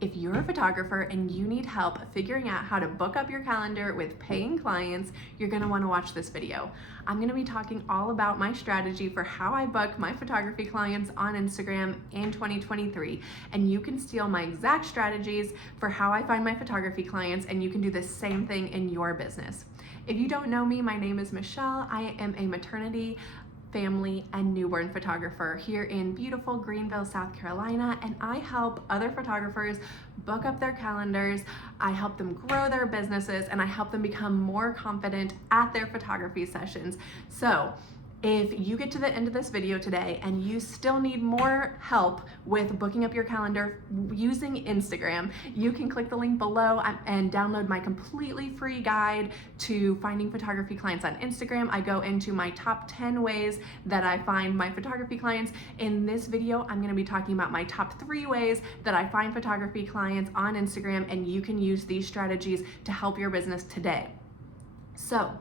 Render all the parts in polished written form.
If you're a photographer and you need help figuring out how to book up your calendar with paying clients, you're gonna wanna watch this video. I'm gonna be talking all about my strategy for how I book my photography clients on Instagram in 2023. And you can steal my exact strategies for how I find my photography clients, and you can do the same thing in your business. If you don't know me, my name is Michelle. I am a maternity, family, and newborn photographer here in beautiful Greenville, South Carolina, and I help other photographers book up their calendars. I help them grow their businesses, and I help them become more confident at their photography sessions. So if you get to the end of this video today and you still need more help with booking up your calendar using Instagram, you can click the link below and download my completely free guide to finding photography clients on Instagram. I go into my top 10 ways that I find my photography clients. In this video, I'm gonna be talking about my top 3 ways that I find photography clients on Instagram, and you can use these strategies to help your business today. So,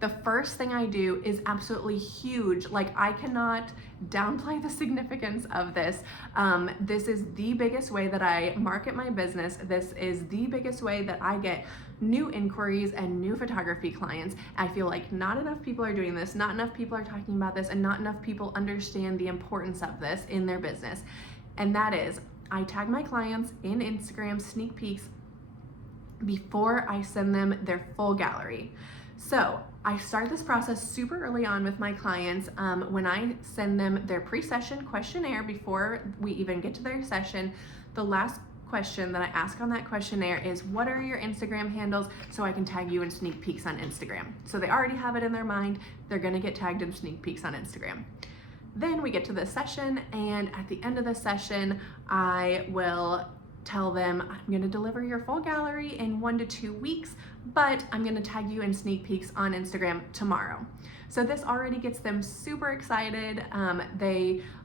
the first thing I do is absolutely huge. Like, I cannot downplay the significance of this. This is the biggest way that I market my business. This is the biggest way that I get new inquiries and new photography clients. I feel like not enough people are doing this, not enough people are talking about this, and not enough people understand the importance of this in their business. And that is, I tag my clients in Instagram sneak peeks before I send them their full gallery. So I start this process super early on with my clients. When I send them their pre-session questionnaire before we even get to their session, the last question that I ask on that questionnaire is, what are your Instagram handles so I can tag you in sneak peeks on Instagram? So they already have it in their mind. They're gonna get tagged in sneak peeks on Instagram. Then we get to the session, and at the end of the session, I will tell them, I'm gonna deliver your full gallery in 1 to 2 weeks, but I'm gonna tag you in sneak peeks on Instagram tomorrow. So this already gets them super excited.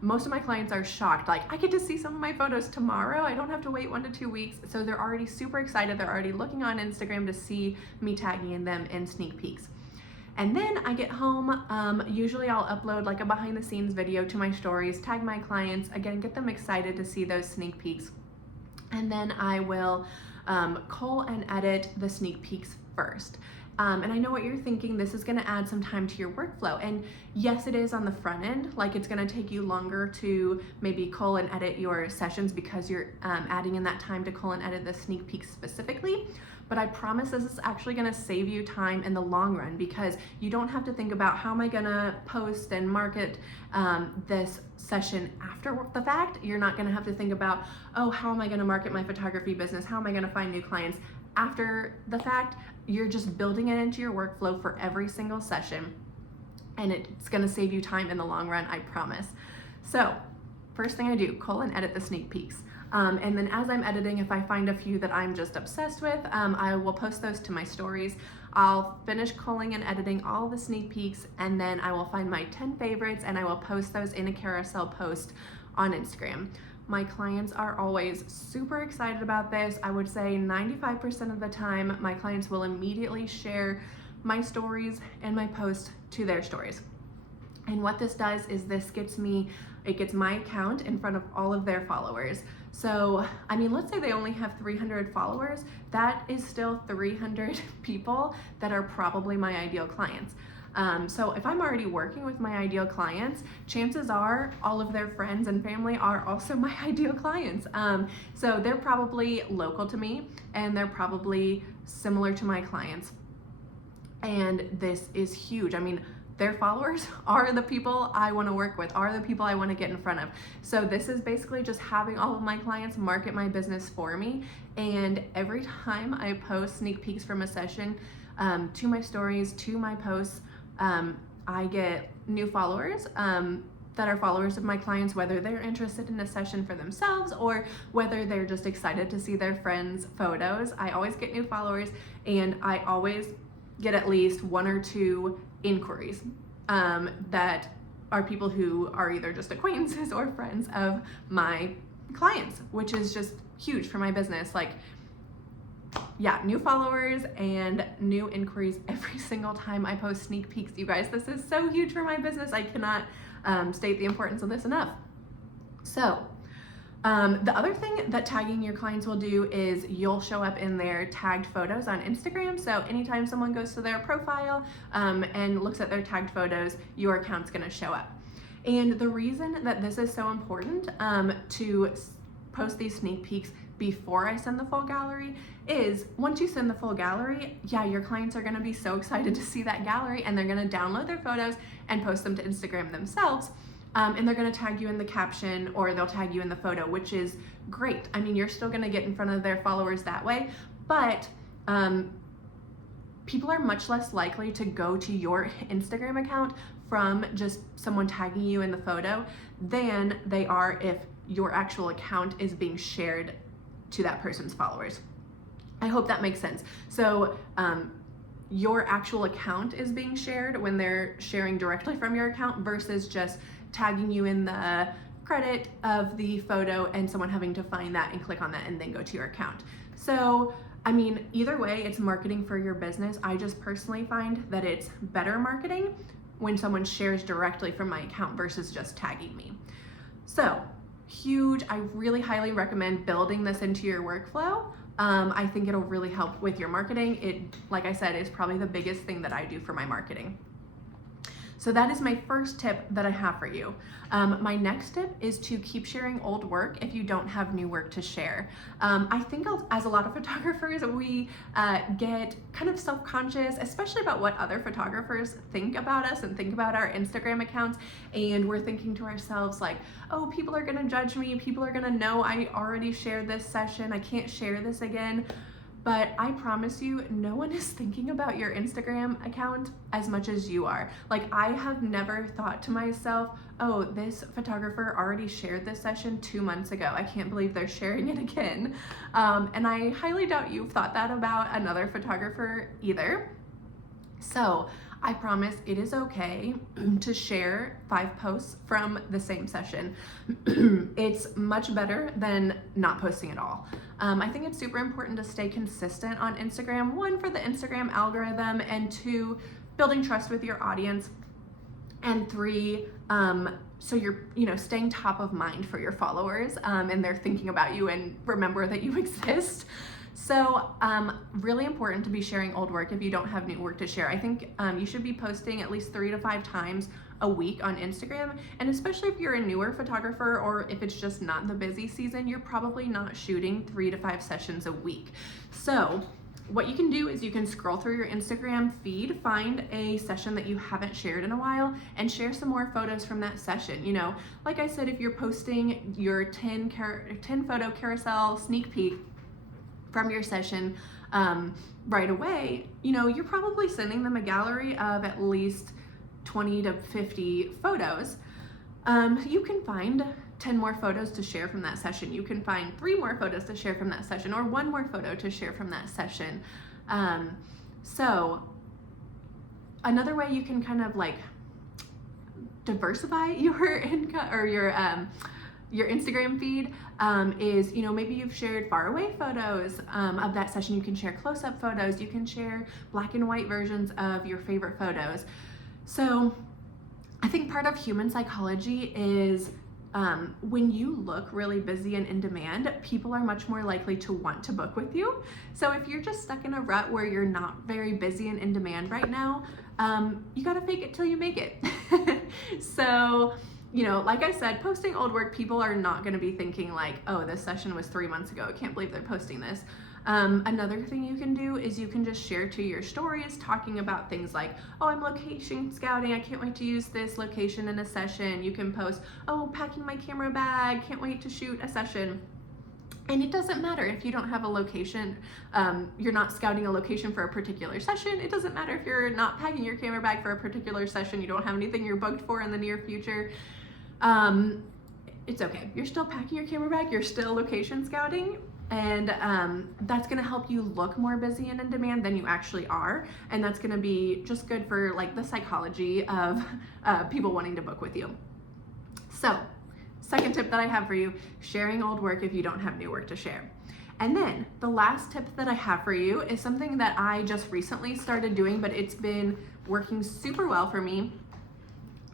Most of my clients are shocked, like, I get to see some of my photos tomorrow. I don't have to wait 1 to 2 weeks. So they're already super excited. They're already looking on Instagram to see me tagging them in sneak peeks. And then I get home, usually I'll upload like a behind the scenes video to my stories, tag my clients, again, get them excited to see those sneak peeks. And then I will cull and edit the sneak peeks first. And I know what you're thinking, this is gonna add some time to your workflow. And yes, it is on the front end, like it's gonna take you longer to maybe cull and edit your sessions because you're adding in that time to cull and edit the sneak peeks specifically. But I promise this is actually gonna save you time in the long run, because you don't have to think about how am I gonna post and market this session after the fact. You're not gonna have to think about, oh, how am I gonna market my photography business? How am I gonna find new clients after the fact? You're just building it into your workflow for every single session, and it's gonna save you time in the long run, I promise. So first thing I do, cull and edit the sneak peeks. And then as I'm editing, if I find a few that I'm just obsessed with, I will post those to my stories. I'll finish culling and editing all the sneak peeks, and then I will find my 10 favorites and I will post those in a carousel post on Instagram. My clients are always super excited about this. I would say 95% of the time, my clients will immediately share my stories and my posts to their stories. And what this does is it gets my account in front of all of their followers. So, I mean, let's say they only have 300 followers, that is still 300 people that are probably my ideal clients. So if I'm already working with my ideal clients, chances are all of their friends and family are also my ideal clients. So they're probably local to me, and they're probably similar to my clients. And this is huge. I mean, their followers are the people I want to work with, are the people I want to get in front of. So this is basically just having all of my clients market my business for me. And every time I post sneak peeks from a session to my stories, to my posts, I get new followers that are followers of my clients, whether they're interested in a session for themselves or whether they're just excited to see their friends' photos. I always get new followers, and I always get at least 1 or 2 inquiries that are people who are either just acquaintances or friends of my clients, which is just huge for my business. Like, yeah, new followers and new inquiries every single time I post sneak peeks. You guys, this is so huge for my business. I cannot state the importance of this enough. So The other thing that tagging your clients will do is you'll show up in their tagged photos on Instagram. So anytime someone goes to their profile and looks at their tagged photos, your account's gonna show up. And the reason that this is so important to post these sneak peeks before I send the full gallery is once you send the full gallery, yeah, your clients are gonna be so excited to see that gallery and they're gonna download their photos and post them to Instagram themselves. And they're gonna tag you in the caption or they'll tag you in the photo, which is great. I mean, you're still gonna get in front of their followers that way, but people are much less likely to go to your Instagram account from just someone tagging you in the photo than they are if your actual account is being shared to that person's followers. I hope that makes sense. So your actual account is being shared when they're sharing directly from your account versus just tagging you in the credit of the photo and someone having to find that and click on that and then go to your account. So, I mean, either way, it's marketing for your business. I just personally find that it's better marketing when someone shares directly from my account versus just tagging me. So, huge, I really highly recommend building this into your workflow. I think it'll really help with your marketing. It, like I said, is probably the biggest thing that I do for my marketing. So that is my first tip that I have for you. My next tip is to keep sharing old work if you don't have new work to share. I think as a lot of photographers, we get kind of self-conscious, especially about what other photographers think about us and think about our Instagram accounts. And we're thinking to ourselves like, oh, people are gonna judge me. People are gonna know I already shared this session. I can't share this again. But I promise you, no one is thinking about your Instagram account as much as you are. Like, I have never thought to myself, oh, this photographer already shared this session 2 months ago. I can't believe they're sharing it again. And I highly doubt you've thought that about another photographer either. So I promise it is okay to share 5 posts from the same session. It's much better than not posting at all. I think it's super important to stay consistent on Instagram. 1, for the Instagram algorithm, and 2, building trust with your audience, and 3, so you're staying top of mind for your followers and they're thinking about you and remember that you exist. So really important to be sharing old work if you don't have new work to share. I think you should be posting at least 3 to 5 times a week on Instagram. And especially if you're a newer photographer or if it's just not the busy season, you're probably not shooting 3 to 5 sessions a week. So what you can do is you can scroll through your Instagram feed, find a session that you haven't shared in a while, and share some more photos from that session. You know, like I said, if you're posting your 10 photo carousel sneak peek from your session right away, you're probably sending them a gallery of at least 20 to 50 photos. You can find 10 more photos to share from that session. You can find 3 more photos to share from that session, or 1 more photo to share from that session. So another way you can kind of like diversify your income or your Instagram feed is, maybe you've shared far away photos of that session. You can share close-up photos. You can share black and white versions of your favorite photos. So I think part of human psychology is when you look really busy and in demand, people are much more likely to want to book with you. So if you're just stuck in a rut where you're not very busy and in demand right now, you gotta fake it till you make it. So, like I said, posting old work, people are not gonna be thinking like, oh, this session was 3 months ago. I can't believe they're posting this. Another thing you can do is you can just share to your stories talking about things like, oh, I'm location scouting. I can't wait to use this location in a session. You can post, oh, packing my camera bag. Can't wait to shoot a session. And it doesn't matter if you don't have a location, you're not scouting a location for a particular session. It doesn't matter if you're not packing your camera bag for a particular session. You don't have anything you're booked for in the near future. It's okay. You're still packing your camera bag. You're still location scouting. And that's gonna help you look more busy and in demand than you actually are. And that's gonna be just good for like the psychology of people wanting to book with you. So, second tip that I have for you, sharing old work if you don't have new work to share. And then the last tip that I have for you is something that I just recently started doing, but it's been working super well for me.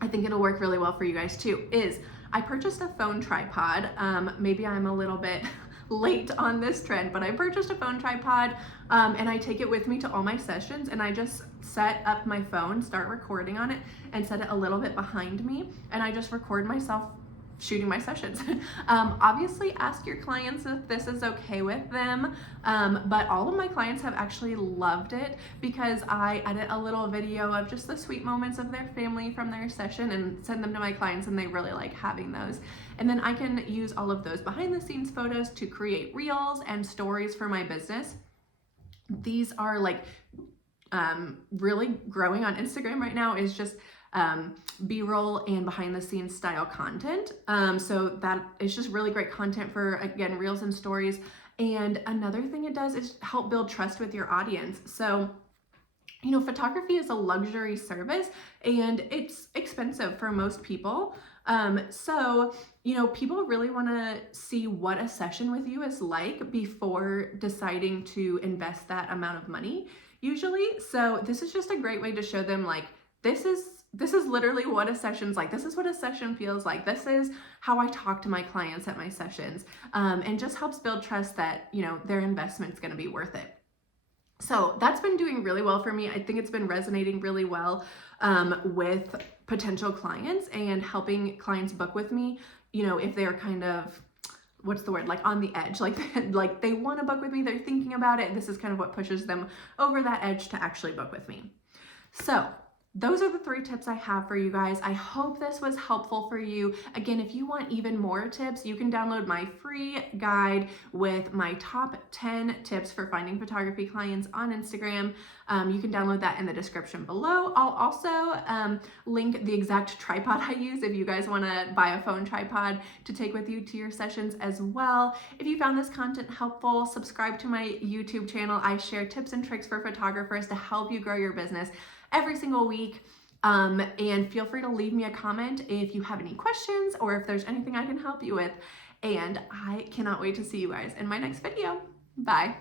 I think it'll work really well for you guys too, is I purchased a phone tripod. Maybe I'm a little bit late on this trend, but I purchased a phone tripod and I take it with me to all my sessions, and I just set up my phone, start recording on it, and set it a little bit behind me, and I just record myself shooting my sessions. Obviously ask your clients if this is okay with them, but all of my clients have actually loved it because I edit a little video of just the sweet moments of their family from their session and send them to my clients, and they really like having those. And then I can use all of those behind the scenes photos to create reels and stories for my business. These are like really growing on Instagram right now, is just B-roll and behind the scenes style content. So that is just really great content for, again, reels and stories. And another thing it does is help build trust with your audience. So, you know, photography is a luxury service and it's expensive for most people. So, you know, people really want to see what a session with you is like before deciding to invest that amount of money usually. So this is just a great way to show them, like, this is literally what a session's like. This is what a session feels like. This is how I talk to my clients at my sessions, and just helps build trust that, you know, their investment's going to be worth it. So that's been doing really well for me. I think it's been resonating really well with potential clients and helping clients book with me, you know, if they're kind of, what's the word, like on the edge, like they want to book with me, they're thinking about it. This is kind of what pushes them over that edge to actually book with me. So those are the 3 tips I have for you guys. I hope this was helpful for you. Again, if you want even more tips, you can download my free guide with my top 10 tips for finding photography clients on Instagram. You can download that in the description below. I'll also link the exact tripod I use if you guys want to buy a phone tripod to take with you to your sessions as well. If you found this content helpful, subscribe to my YouTube channel. I share tips and tricks for photographers to help you grow your business every single week. And feel free to leave me a comment if you have any questions or if there's anything I can help you with. And I cannot wait to see you guys in my next video. Bye.